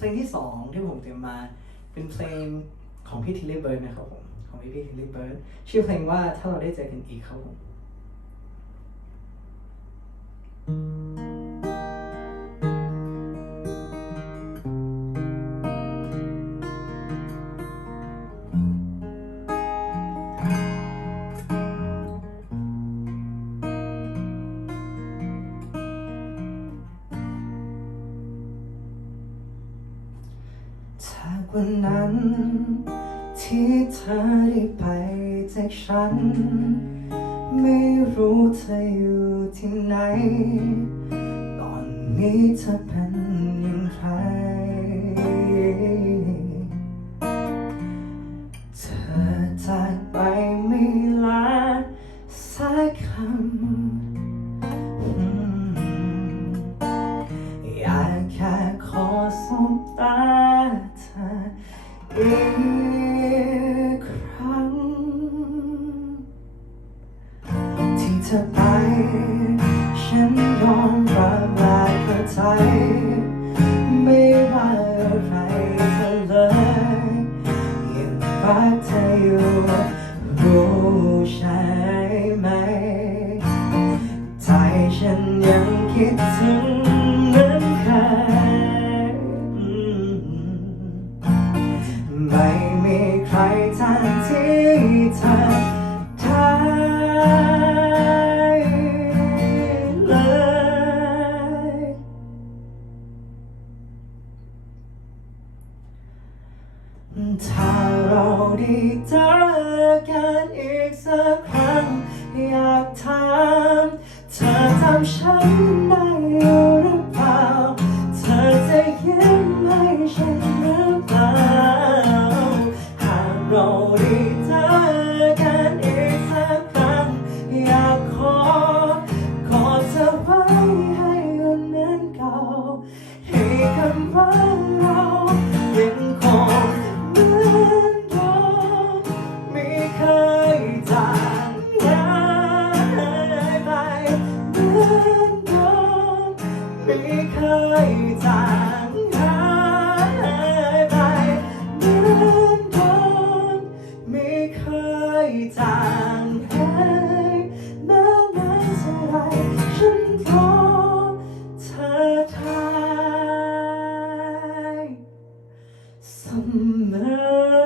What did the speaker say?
เพลงที่สองที่ผมเตรียมมาเป็นเพลงของพี่ทิลลี่เบิร์ดนะครับผมของพี่พี่ทิลลี่เบิร์ดชื่อเพลงว่าถ้าเราได้เจอกันอีกครับผม จากวันนั้น ที่เธอได้ไปจากฉัน ไม่รู้เธออยู่ที่ไหน ตอนนี้เธอเป็น กครั้ง ที่เธอไป ฉันยอมรับและเข้าใจไม่ว่าอะไรเธอเลยยังรักเธออยู่รู้ใช่ไหม ถ้าเราได้เจอกันอีกสักครั้ง อยากถามเธอทำฉันได้ นร้องไม่เคยจางหายไปเดินร้องไม่เคยจางหายแม้นานเท่าไรฉันพร้อเธอทายเสมอ